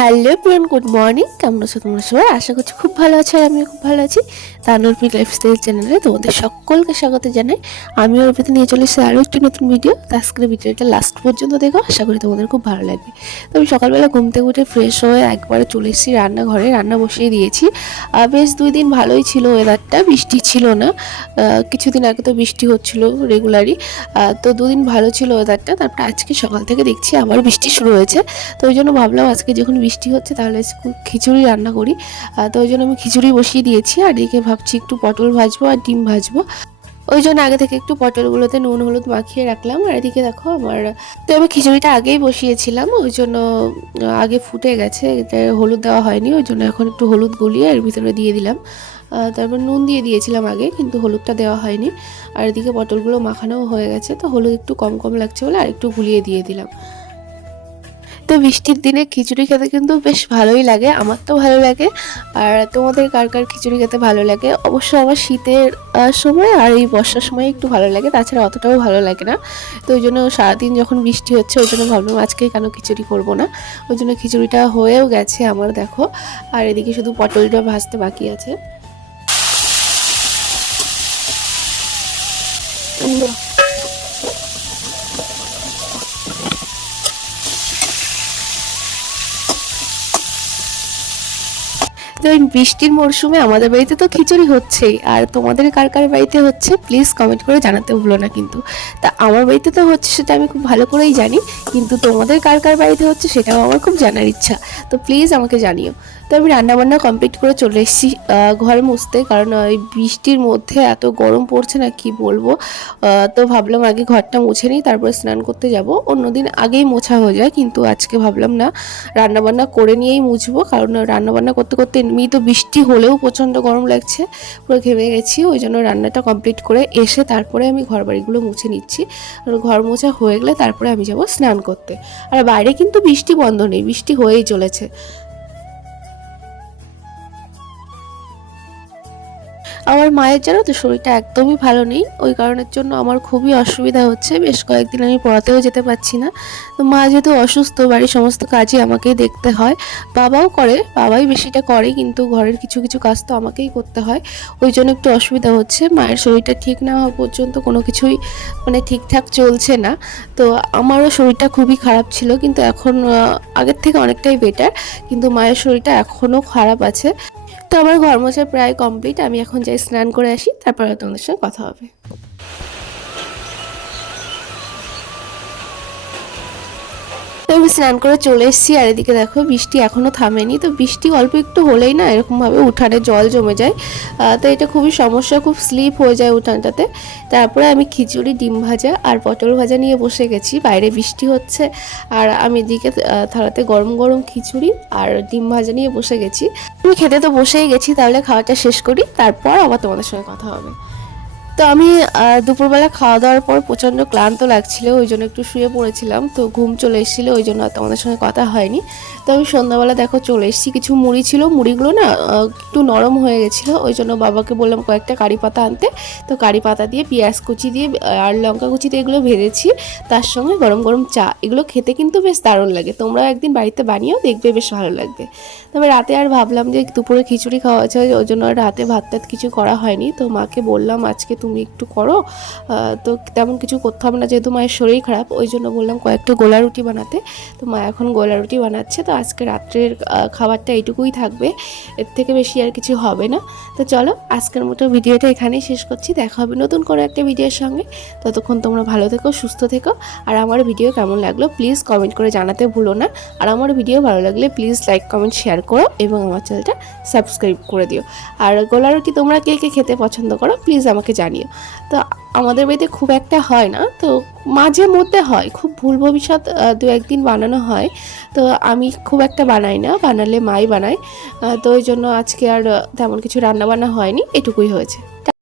Hello প্রিয়ন good morning. কেমন আছো তোমরা সবাই? আশা করছি খুব ভালো আছো আর আমিও খুব ভালো আছি। তানুর পিক লাইফস্টাইল চ্যানেলে তোমাদের সকলকে স্বাগত জানাই। আমি ওর ভিতরে নিয়ে চলে এসেছি আরও একটি নতুন ভিডিও আজকের ভিডিওটা লাস্ট পর্যন্ত দেখো, আশা করি তোমাদের খুব ভালো লাগবে। তো আমি সকালবেলা ঘুম থেকে উঠে ফ্রেশ হয়ে একবারে চলে এসেছি রান্নাঘরে। রান্না বসিয়ে দিয়েছি। বেশ দুই দিন ভালোই ছিল ওয়েদারটা বৃষ্টি ছিল না। কিছুদিন আগে তো বৃষ্টি হচ্ছিল রেগুলারই তো দুদিন ভালো ছিল ওয়েদারটা তারপর আজকে সকাল থেকে দেখছি আবার বৃষ্টি শুরু হয়েছে। তো ওই জন্য ভাবলাম আজকে যখন বৃষ্টি হচ্ছে, তাহলে খিচুড়ি রান্না করি। তো ওই জন্য আমি খিচুড়ি বসিয়ে দিয়েছি, আর এদিকে ভাবছি একটু পটল ভাজবো আর ডিম ভাজবো। ওই জন্য আগে থেকে একটু পটলগুলোতে নুন, হলুদ মাখিয়ে রাখলাম, আর এদিকে দেখো আমার, তো আমি খিচুড়িটা আগেই বসিয়েছিলাম, ওই জন্য আগে ফুটে গেছে, এতে হলুদ দেওয়া হয়নি, ওই জন্য এখন একটু হলুদ গুলিয়ে এর ভিতরে দিয়ে দিলাম। তারপর নুন দিয়ে দিয়েছিলাম আগে, কিন্তু হলুদটা দেওয়া হয়নি, আর এদিকে পটলগুলো মাখানোও হয়ে গেছে, তো হলুদ একটু কম কম লাগছে বলে আর একটু গুলিয়ে দিয়ে দিলাম। তো বৃষ্টির দিনে খিচুড়ি খেতে কিন্তু বেশ ভালোই লাগে, আমার তো ভালো লাগে। আর তোমাদের কার কার খিচুড়ি খেতে ভালো লাগে? অবশ্য আমার শীতের সময় আর এই বর্ষার সময় একটু ভালো লাগে, তাছাড়া অতটাও ভালো লাগে না। তো ওই জন্য সারাদিন যখন বৃষ্টি হচ্ছে, ওই জন্য ভাবলাম আজকে কেন খিচুড়ি করব না? ওই জন্য খিচুড়িটা হয়েও গেছে আমার, দেখো। আর এদিকে শুধু পটলটা ভাজতে বাকি আছে। তো বৃষ্টির মরশুমে আমাদের বাড়িতে তো খিচুড়ি হচ্ছেই। আর তোমাদের কার কার বাড়িতে হচ্ছে প্লিজ কমেন্ট করে জানাতে ভুলো না কিন্তু। তা আমার বাড়িতে তো হচ্ছে সেটা আমি খুব ভালো করেই জানি, কিন্তু তোমাদের কার কার বাড়িতে হচ্ছে সেটাও আমার খুব জানার ইচ্ছা। তো প্লিজ আমাকে জানিও। তো আমি রান্নাবান্না কমপ্লিট করে চলে এসেছি ঘরে মুছতে, কারণ ওই বৃষ্টির মধ্যে এত গরম পড়ছে না, কি বলব? তো ভাবলাম আগে ঘরটা মুছে নিই, তারপরে স্নান করতে যাব। অন্যদিন আগেই মোছা হয়ে যায়, কিন্তু আজকে ভাবলাম না, রান্নাবান্না করে নিয়েই মুছবো, কারণ রান্নাবান্না করতে করতে এমনি তো বৃষ্টি হলেও প্রচণ্ড গরম লাগছে, পুরো ঘেমে গেছি, ওই জন্য রান্নাটা কমপ্লিট করে এসে তারপরে আমি ঘর বাড়িগুলো মুছে নিচ্ছি। ঘর মোছা হয়ে গেলে তারপরে আমি যাব স্নান করতে। আর বাইরে কিন্তু বৃষ্টি বন্ধ নেই, বৃষ্টি হয়েই চলেছে। আমার মায়ের জানো তো শরীরটা একদমই ভালো নেই। ওই কারণের জন্য আমার খুবই অসুবিধা হচ্ছে। বেশ কয়েকদিন আমি পড়াতেও যেতে পারছি না। তো মা যেহেতু অসুস্থ, বাড়ির সমস্ত কাজই আমাকেই দেখতে হয়। বাবাও করে, বাবাই বেশিটা করে, কিন্তু ঘরের কিছু কিছু কাজ তো আমাকেই করতে হয়। ওই জন্য একটু অসুবিধা হচ্ছে। মায়ের শরীরটা ঠিক না হওয়া পর্যন্ত কোনো কিছুই মানে ঠিকঠাক চলছে না। তো আমারও শরীরটা খুবই খারাপ ছিল, কিন্তু এখন আগের থেকে অনেকটাই বেটার কিন্তু মায়ের শরীরটা এখনও খারাপ আছে। তো আমার ঘর মোছা প্রায় কমপ্লিট আমি এখন যাই স্নান করে আসি, তারপরে তোমাদের সঙ্গে কথা হবে। আমি স্নান করে চলে এসেছি আর এদিকে দেখো বৃষ্টি এখনও থামেনি। তো বৃষ্টি অল্প একটু হলেই না এরকমভাবে উঠানে জল জমে যায়। তো এটা খুবই সমস্যা, খুব স্লিপ হয়ে যায় উঠানটাতে। তারপরে আমি খিচুড়ি, ডিম ভাজা আর পটল ভাজা নিয়ে বসে গেছি। বাইরে বৃষ্টি হচ্ছে আর আমি এদিকে থালাতে গরম গরম খিচুড়ি আর ডিম ভাজা নিয়ে বসে গেছি। আমি খেতে তো বসেই গেছি, তাহলে খাওয়াটা শেষ করি। তারপর আবার তোমাদের সঙ্গে কথা হবে। তো আমি দুপুরবেলা খাওয়া দাওয়ার পর প্রচণ্ড ক্লান্ত লাগছিল, ওই জন্য একটু শুয়ে পড়েছিলাম। তো ঘুম চলে এসেছিল, ওই জন্য তোমাদের সঙ্গে কথা হয়নি। তো আমি সন্ধ্যাবেলা দেখো চলে এসেছি, কিছু মুড়ি ছিল, মুড়িগুলো না একটু নরম হয়ে গেছিল, ওই জন্য বাবাকে বললাম কয়েকটা কারি পাতা আনতে। তো কারি পাতা দিয়ে, পেঁয়াজ কুচি দিয়ে, আর লঙ্কা কুচি দিয়ে এগুলো ভেজেছি। তার সঙ্গে গরম গরম চা, এগুলো খেতে কিন্তু বেশ দারুণ লাগে। তোমরা একদিন বাড়িতে বানিয়েও দেখবে বেশ ভালো লাগবে। তবে রাতে আর ভাবলাম যে দুপুরে খিচুড়ি খাওয়া আছে ওই জন্য রাতে ভাত কিছু করা হয়নি। তো মাকে বললাম আজকে তুমি একটু করো। তো তেমন কিছু করতে হবে না, যেহেতু মায়ের শরীর খারাপ, ওই জন্য বললাম কয়েকটা গোলা রুটি বানাতে। তো মা এখন গোলা রুটি বানাচ্ছে, তো আজকে রাত্রের খাবারটা এইটুকুই থাকবে। এর থেকে বেশি আর কিছু হবে না। তো চলো, আজকের মতো ভিডিওটা এখানেই শেষ করছি। দেখা হবে নতুন করে একটা ভিডিওর সঙ্গে। ততক্ষণ তোমরা ভালো থেকো, সুস্থ থেকো। আর আমার ভিডিও কেমন লাগল প্লিজ কমেন্ট করে জানাতে ভুলো না। আর আমার ভিডিও ভালো লাগলে প্লিজ লাইক কমেন্ট শেয়ার করো এবং আমার চ্যানেলটা সাবস্ক্রাইব করে দিও। আর গোলা রুটি তোমরা কে কে খেতে পছন্দ করো প্লিজ আমাকে জানিও। তো আমাদের বাড়িতে খুব একটা হয় না। তো মাঝে মধ্যে হয়, খুব ভুল ভবিষ্যৎ দু একদিন বানানো হয়। তো আমি খুব একটা বানাই না, বানালে মাই বানায়। তো ওই জন্য আজকে আর তেমন কিছু রান্না বান্না হয়নি, এটুকুই হয়েছে।